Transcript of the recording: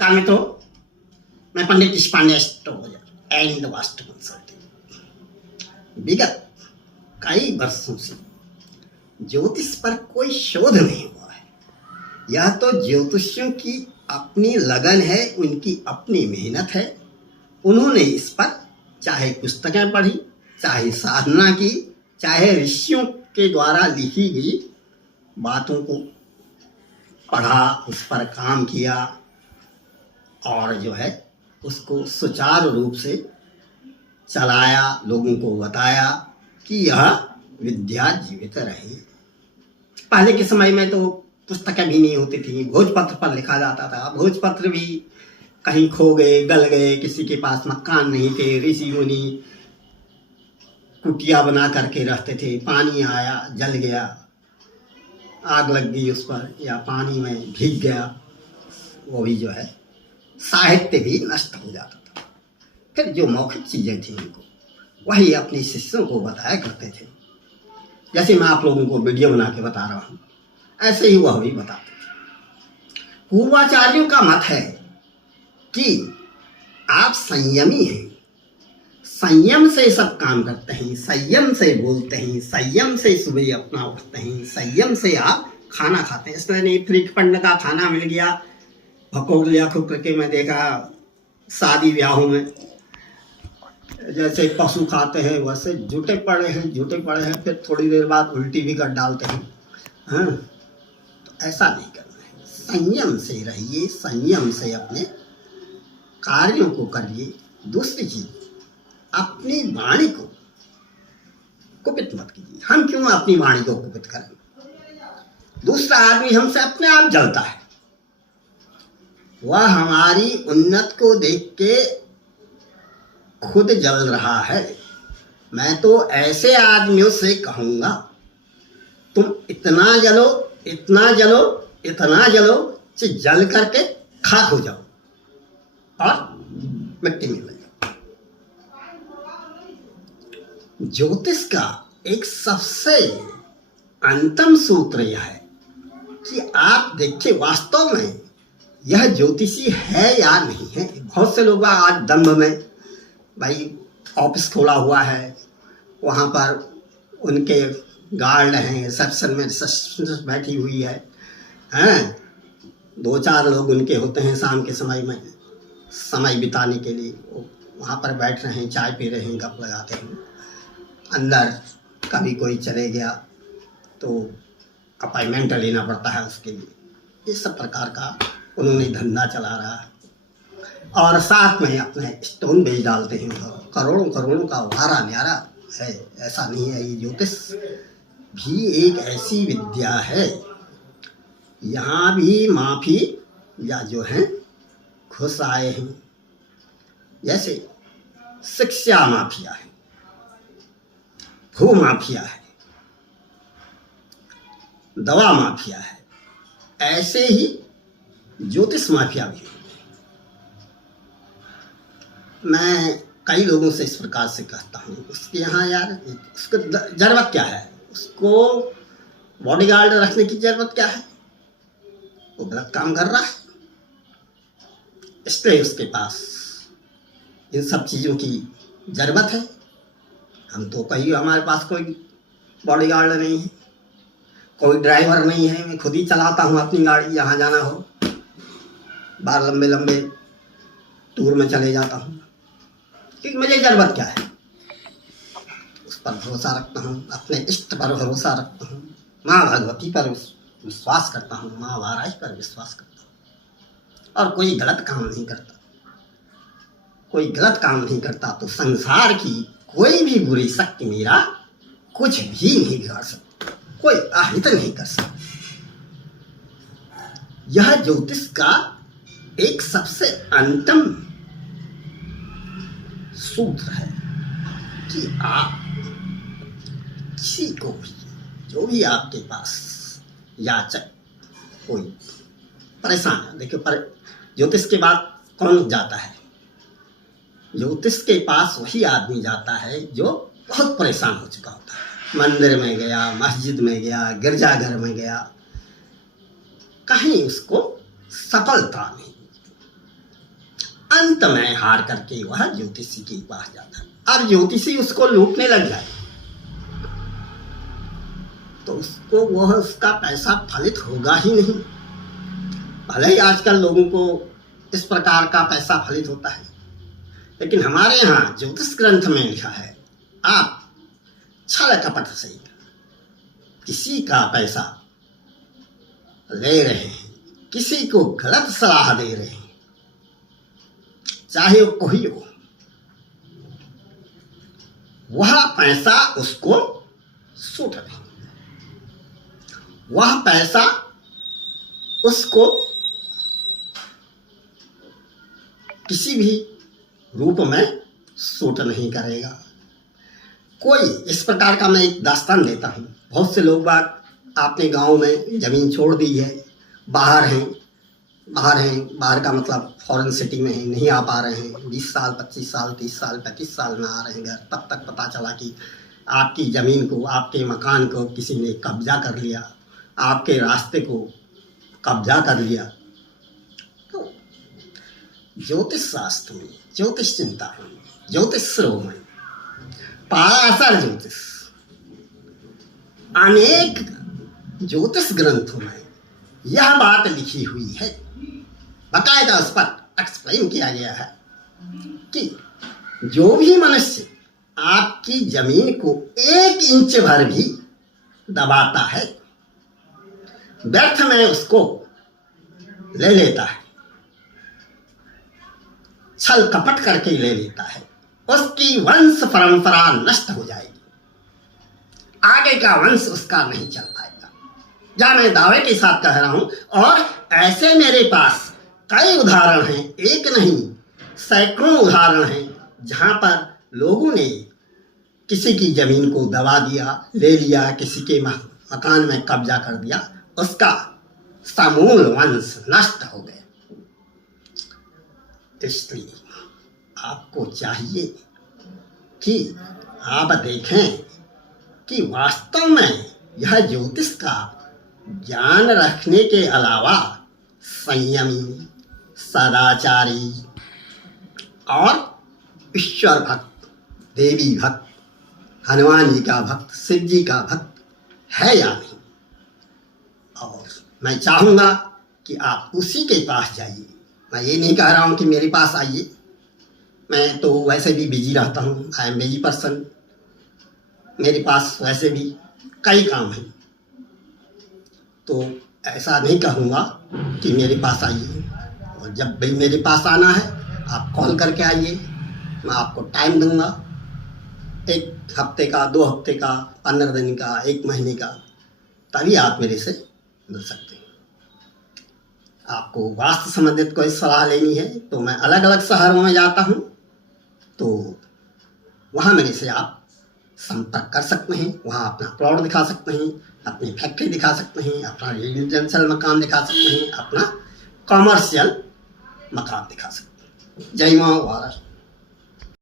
कहा तो मैं पंडित देशपांडे एंड वास्तु कंसल्टिंग विगत कई वर्षों से ज्योतिष पर कोई शोध नहीं हुआ है। यह तो ज्योतिषियों की अपनी लगन है, उनकी अपनी मेहनत है। उन्होंने इस पर चाहे पुस्तकें पढ़ी, चाहे साधना की, चाहे ऋषियों के द्वारा लिखी गई बातों को पढ़ा, उस पर काम किया और जो है उसको सुचारू रूप से चलाया, लोगों को बताया कि यह विद्या जीवित रहे। पहले के समय में तो पुस्तकें भी नहीं होती थी, भोजपत्र पर लिखा जाता था। भोजपत्र भी कहीं खो गए, गल गए, किसी के पास मकान नहीं थे, ऋषि मुनि कुटिया बना करके रहते थे। पानी आया, जल गया, आग लग गई उस पर, या पानी में भीग गया, वो भी जो है साहित्य भी नष्ट हो जाता था। फिर जो मौखिक चीज़ें थी उनको वही अपने शिष्यों को बताया करते थे। जैसे मैं आप लोगों को वीडियो बना के बता रहा हूँ, ऐसे ही वह भी बताते थे। पूर्वाचार्यों का मत है कि आप संयमी हैं, संयम से सब काम करते हैं, संयम से बोलते हैं, संयम से सुबह अपना उठते हैं, संयम से आप खाना खाते हैं। इसलिए नहीं फ्रिकपंड का खाना मिल गया, भकोड़ लिया खूब करके। मैं देखा शादी ब्याहों में जैसे पशु खाते हैं वैसे जुटे पड़े हैं, फिर थोड़ी देर बाद उल्टी भी कर डालते हैं। हाँ, तो ऐसा नहीं करना है। संयम से रहिए, संयम से अपने कार्यों को करिए। दूसरी चीज, अपनी वाणी को कुपित मत कीजिए। हम क्यों अपनी वाणी को कुपित करें? दूसरा आदमी हमसे अपने आप जलता है, वह हमारी उन्नत को देख के खुद जल रहा है। मैं तो ऐसे आदमियों से कहूंगा, तुम इतना जलो, इतना जलो, इतना जलो कि जल करके खाक हो जाओ और मिट्टी में मिल जाओ। ज्योतिष का एक सबसे अंतिम सूत्र यह है कि आप देखिए वास्तव में यह ज्योतिषी है या नहीं है। बहुत से लोग आज दम्भ में भाई ऑफिस खोला हुआ है, वहाँ पर उनके गार्ड हैं, रिसेप्शन में रिसेप्शनिस्ट बैठी हुई है, हैं 2-4 लोग उनके होते हैं शाम के समय में समय बिताने के लिए। वो वहाँ पर बैठ रहे हैं, चाय पी रहे हैं, गप लगाते हैं। अंदर कभी कोई चले गया तो अपॉइंटमेंट लेना पड़ता है उसके लिए। इस सब प्रकार का उन्होंने धंधा चला रहा है और साथ में अपने स्टोन बेच डालते हैं। करोड़ों करोड़ों का वारा न्यारा है। ऐसा नहीं है। ये ज्योतिष भी एक ऐसी विद्या है, यहाँ भी माफी या जो है घुस आए हैं। जैसे शिक्षा माफिया है, भू माफिया है, दवा माफिया है, ऐसे ही ज्योतिष माफिया भी है। मैं कई लोगों से इस प्रकार से कहता हूँ, उसके यहाँ यार उसको जरूरत क्या है? उसको बॉडीगार्ड रखने की जरूरत क्या है? वो गलत काम कर रहा है, इसलिए उसके पास इन सब चीज़ों की जरूरत है। हम तो कहीं, हमारे पास कोई बॉडीगार्ड नहीं है, कोई ड्राइवर नहीं है। मैं खुद ही चलाता हूँ अपनी गाड़ी, जहाँ जाना हो बाहर लंबे लंबे टूर में चले जाता हूँ, क्योंकि मुझे जरूरत क्या है? उस पर भरोसा रखता हूँ, अपने इष्ट पर भरोसा रखता हूँ, माँ भगवती पर विश्वास करता हूँ, माँ वाराही पर विश्वास करता हूँ, और कोई गलत काम नहीं करता। कोई गलत काम नहीं करता तो संसार की कोई भी बुरी शक्ति मेरा कुछ भी नहीं बिगाड़ सकती, कोई अहित नहीं कर सकता। यह ज्योतिष का एक सबसे अंतिम सूत्र है कि आप किसी को भी, जो भी आपके पास याचक कोई परेशान है, देखिए ज्योतिष के बाद कौन जाता है? ज्योतिष के पास वही आदमी जाता है जो बहुत परेशान हो चुका होता है। मंदिर में गया, मस्जिद में गया, गिरजाघर में गया, कहीं उसको सफलता नहीं। अंत में हार करके वह ज्योतिषी के पास जाता है। अब ज्योतिषी उसको लूटने लग जाए तो उसको वह उसका पैसा फलित होगा ही नहीं। भले ही आजकल लोगों को इस प्रकार का पैसा फलित होता है, लेकिन हमारे यहाँ ज्योतिष ग्रंथ में लिखा है, आप छल कपट से किसी का पैसा ले रहे हैं, किसी को गलत सलाह दे रहे हैं, चाहे वो कोई हो, वह पैसा उसको सूट नहीं, वह पैसा उसको किसी भी रूप में सूट नहीं करेगा। कोई इस प्रकार का मैं एक दास्तान देता हूँ। बहुत से लोग बाग आपने गांव में ज़मीन छोड़ दी है, बाहर बाहर का मतलब फॉरेन सिटी में हैं, नहीं आ पा रहे हैं, 20 साल 25 साल 30 साल 35 साल में आ रहे हैं घर, तब तक पता चला कि आपकी ज़मीन को, आपके मकान को किसी ने कब्जा कर लिया, आपके रास्ते को कब्जा कर लिया। तो ज्योतिष शास्त्र में, ज्योतिष चिंता में, ज्योतिष श्रोव में, पाराशर ज्योतिष, अनेक ज्योतिष ग्रंथों में यह बात लिखी हुई है, बकायदा उस पर एक्सप्लेन किया गया है कि जो भी मनुष्य आपकी जमीन को 1 इंच भर भी दबाता है, व्यर्थ में उसको ले लेता है, छल कपट करके ले लेता है, उसकी वंश परंपरा नष्ट हो जाएगी, आगे का वंश उसका नहीं चल पाएगा। या मैं दावे के साथ कह रहा हूं, और ऐसे मेरे पास कई उदाहरण हैं, एक नहीं सैकड़ों उदाहरण हैं, जहां पर लोगों ने किसी की जमीन को दबा दिया, ले लिया, किसी के मकान में कब्जा कर दिया, उसका समूल वंश नष्ट हो गया। इसलिए आपको चाहिए कि आप देखें कि वास्तव में यह ज्योतिष का ज्ञान रखने के अलावा संयमी, सदाचारी और ईश्वर भक्त, देवी भक्त, हनुमान जी का भक्त, शिव जी का भक्त है या नहीं। और मैं चाहूँगा कि आप उसी के पास जाइए। मैं ये नहीं कह रहा हूँ कि मेरे पास आइए, मैं तो वैसे भी बिजी रहता हूँ, आई एम बिजी पर्सन, मेरे पास वैसे भी कई काम हैं, तो ऐसा नहीं कहूँगा कि मेरे पास आइए। और जब भी मेरे पास आना है आप कॉल करके आइए, मैं आपको टाइम दूँगा, 1 हफ्ते का, 2 हफ्ते का, 15 दिन का, 1 महीने का, तभी आप मेरे से मिल सकते हैं। आपको वास्तु संबंधित कोई सलाह लेनी है तो मैं अलग अलग शहरों में जाता हूँ, तो वहाँ मेरे से आप संपर्क कर सकते हैं। वहाँ अपना प्लॉट दिखा सकते हैं, अपनी फैक्ट्री दिखा सकते हैं, अपना रेजिडेंशियल मकान दिखा सकते हैं, अपना कॉमर्शियल मकान दिखा सकते हैं। जय माँ भारत।